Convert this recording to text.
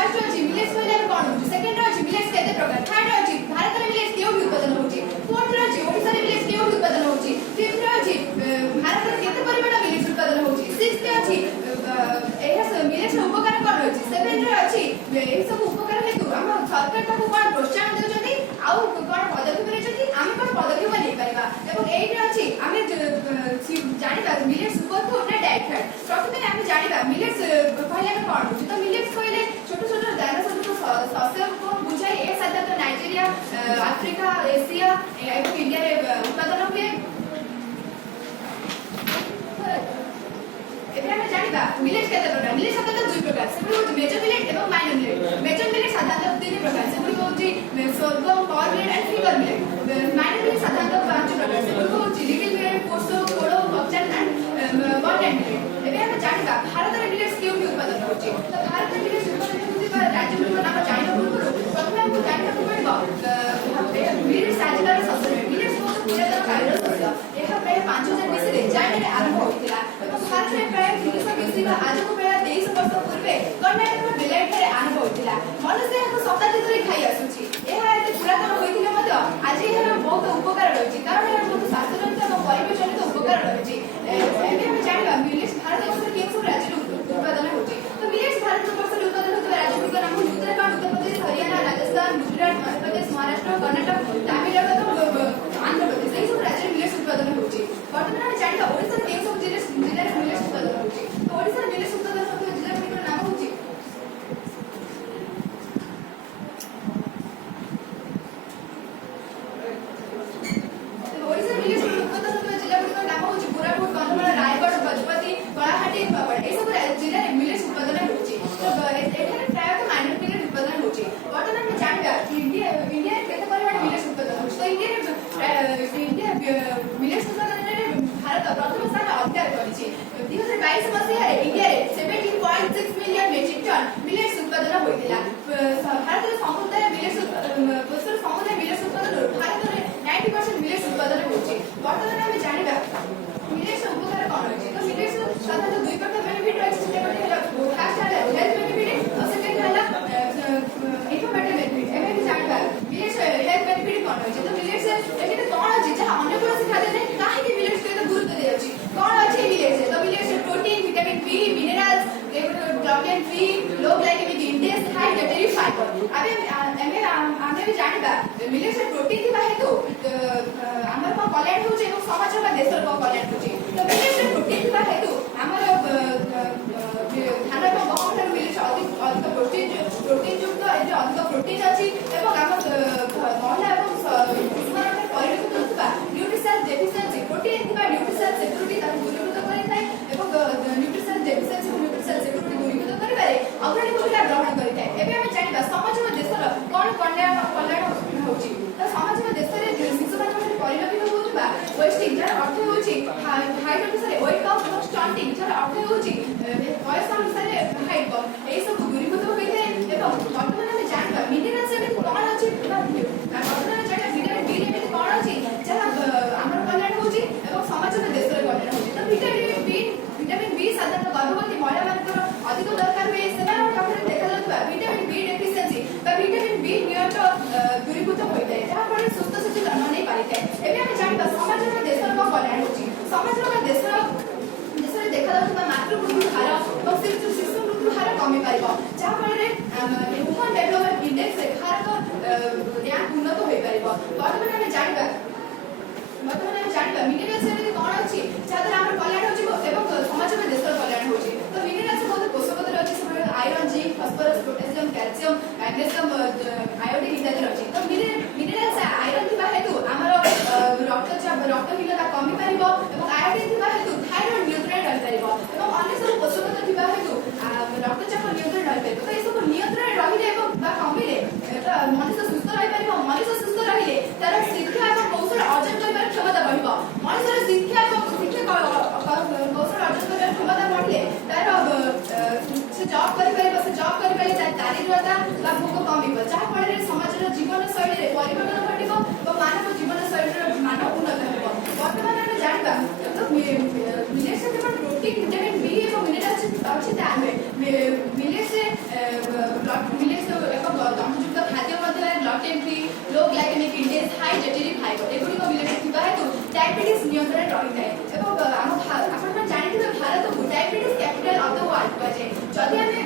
First अछि millets कहले कोन होछि सेकंड अछि मिलेट्स केते प्रकार थर्ड अछि भारत रे मिलेट्स केउ उत्पादन होछि फोर्थ अछि ओडिसा रे मिलेट्स केउ उत्पादन होछि फिफ्थ अछि भारत रे केते परिमाण मिलेट्स उत्पादन होछि सिक्स्थ अछि एहा मिलेट्स उपकार कोन होछि सेवेंथ रे अछि एही सब उपकार हेतु हम सरकार ताको कोन प्रोत्साहन देउछथि आउ कोन पदक्षेप लेछथि आमे कोन पदक्षेप नै परिबा एवं एही अछि आमे जानिबा मिलेट्स उपकार कोन डाइट फैट प्रथमे आमे जानिबा मिलेट्स कहले कोन होछि तो मिलेट्स कहले छोट छोट दाना सब शस्य को बुझाई ए साधारणतः नाइजीरिया अफ्रीका एशिया एवं इंडिया रे उत्पादन हुए एबे हम जानिबा मिलेट्स केते प्रकार मिलेट्स साधारणतः दुई प्रकार से होछि मेजर मिलेट एवं माइनर मिलेट मेजर मिलेट साधारणतः तीन प्रकार से होछि sorghum pearl millet and finger millet minor millet साधारणतः पांच प्रकार से होछि लिटिल मिलेट पोस्टो कोडो बक्चन एंड बॉटन मिलेट एबे हम जानिबा भारत रे मिलेट्स केउ उत्पादन होछि तो भारत रे मिलेट्स उत्पादन होछि राज्य गुलिक नाम जानिबा पूर्व प्रथमे हमको जानिबा पड़िबो मिलेट्स आजिकार शस्य मिलेट्स बहुत पुरातन कालर शस्य एहा प्राय 5000 बीसी रे चाइना रे आरंभ होइतिला एवं भारत रे प्राय 300 बीसी का आज को प्राय 23 वर्ष पूर्वे कर्नाटक रो बेलाइट रे आरंभ होइतिला मनुष्य एहा शताब्दी धरि खाइ आसुछि एहा एते पुरातन होइतिले मध्य आज एहा बहुत उपकार रहछि कारण एहा बहुत शास्त्रजनित और परिवेश जनित उपकार रहछि एबे हम जानिबा मिलेट्स भारत वर्ष के सब राज्य उत्पादन होछि तो मिलेट्स भारत वर्ष उत्पादन होतबा राज्य गुलिक नाम उत्तराखंड उत्तर प्रदेश हरियाणा राजस्थान गुजरात मध्य प्रदेश महाराष्ट्र कर्नाटक तमिलनाडु आंध्र प्रदेश एही सब राज्य मिलेट्स उत्पादन होछि वर्तमान हम जानिबा ओडिसा के सब जिल्ला रे मिलेट्स उत्पादन होछि तो ओडिसा रे मिलेट्स उत्पादन होतबा जिल्ला गुलिक नाम होछि ओडिसा मिलेट्स उत्पादन होतबा जिल्ला गुलिक नाम होछि कोरापुट कन्धमाल रायगढ़ गजपति कलाहाटी नूआपड़ा एही सब जिल्ला रे मिलेट्स उत्पादन होछि तो एठारे प्रायतः माइनर मिलेट उत्पादन होछि वर्तमान हम जानिबा इंडिया केते परिमाण मिलेट्स उत्पादन होछि तो इंडिया मिलेट्स उत्पादन रे भारत प्रथम स्थान अधिकार करिछि 2022 मसिया रे इंडिया रे 17.6 मिलियन मेट्रिक टन मिलेट्स उत्पादन होइतिला भारत रे समुदाय मिलेट्स विश्व समुदाय मिलेट्स उत्पादन भारत रे 90% मिलेट्स उत्पादन होछि वर्तमान हम जानिबा मिलेट्स उपकार कोन होछि तो मिलेट्स साधारणतः दुई प्रकार बेनिफिट अछि सेटा कोटे हला फास्ट हला हेल्थ बेनिफिट और सेकंड हला इन्फॉर्मेटिव बेनिफिट एमे भी जानिबा मिलेट्स हेल्थ बेनिफिट कोन होछि तो मिलेट्स एमे कोन अछि जहा अन्य कोनोसी खाद्य नै काहे कि मिलेट्स के गुरुत्व दे अछि कोन अछि मिलेट्स तो millets protein vitamin B minerals gluten free low glycemic index high dietary fibre अबे एमे आमे भी जानिबा मिलेट्स प्रोटीन थिबा हेतु हमर को कल्याण होछि एवं समाज का देशर को कल्याण होछि तो मिलेट्स प्रोटीन थिबा हेतु हमर खाना को बहुत मिलेट्स अधिक प्रोटीन युक्त एते अधिक प्रोटीन अछि एवं हम महिला एवं शिशुमान परिवेश होतबा न्यूट्रिशन डेफिशिएंसी प्रोटीन थिबा न्यूट्रिशन सिक्युरिटी ताकू दूरीभूत करिଥାଏ एवं न्यूट्रिशन डेफिशिएंसी न्यूट्रिशन सिक्युरिटी दूरीभूत करिबारे अग्रणी भूमिका ग्रहण करिଥାଏ एबे हम जानिबा समाज और देशर कोन कल्याण होछि तो समाज और देश रे शिशुमान परिलक्षित होतबा वेस्टिंग जर अर्थ होछि हाइट अनुसार वेट कम और स्टंटिंग जर अर्थ होछि वयस अनुसार हाइट कम एई सब दूरीभूत होइଥାଏ एवं वर्तमान हम जानिबा मिनरल्स एमे कोन अछि वर्तमान जानिबा विटामिन बी रे कोन अछि जहा हमर कल्याण होछि एवं समाज और देश रे कल्याण होछि तो विटामिन बी साधारणतः गर्भवती महिला मानकर अधिक दरकार हुए सेमान पाखरे देखा जातबा विटामिन बी डेफिशिएंसी बा विटामिन बी नियंत्रण दूरीभूत होइଥାଏ जहा पर सुस्थ शिशु जन्म नै पारिଥାଏ एबे हम जानिबा समाज और देश रो कल्याण होछि समाज और देश रे देखा जातबा मातृ मृत्यु हार और शिशु मृत्यु हार कमी पाइबो जहा पर ह्यूमन डेवलपमेंट इंडेक्स रे भारत रैंक उन्नत होई पाइबो वर्तमान हम जानिबा मिनरल्स एमे कोन अछि जहां हमर कल्याण होछि एवं समाज और देश रो कल्याण होछि तो मिनरल्स बहुत पोषक तत्व अछि सब iron zinc phosphorus potassium calcium magnesium iodine इत्यादि अछि तो मिनरल्स आयरन थिबा हेतु हमर रक्तहीनता कमी पारिबो एवं आयोडीन थिबा हेतु थायराइड नियंत्रण रहि पारिबो एवं अन्य सब पोषक तत्व थिबा हेतु रक्तचाप नियंत्रण रहि पारिबो तो ए सब नियंत्रण रहिले एवं बा कमिले तो मनुष्य सुस्थ रहि पारिबो मनुष्य सुस्थ रहिले तार शिक्षा एवं कौशल अर्जन करबार क्षमता बढ़िबो मनुष्य शिक्षा कौशल अर्जन करबार क्षमता बढ़िले तार से जॉब करि पारिबो दारिद्रता बा भोग कमिबो जहा फल समाज जीवन शैली रे परिवर्तन घटिबो और मानव जीवन शैली मान उन्नत हेबो ଅଛି ମିଲେଟ୍ସରେ ଏକ ତନ୍ତୁଯୁକ୍ତ ଖାଦ୍ୟ ମଧ୍ୟ ଗ୍ଲୁଟେନ୍ ଫ୍ରି ଲୋ ଗ୍ଲାଇକେମିକ୍ ଇଣ୍ଡେକ୍ସ ହାଇ ଡେଟେରୀ ଫାଇବର ଏଗୁଡ଼ିକ ମିଲେଟ୍ରେ ଥିବା ହେତୁ ଡାଇବେଟିସ୍ ନିୟନ୍ତ୍ରଣରେ ରହିଥାଏ ଏବଂ ଆପଣମାନେ ଜାଣିଥିବେ ଭାରତକୁ diabetes capital of the world କୁହାଯାଏ। ଯଦି ଆମେ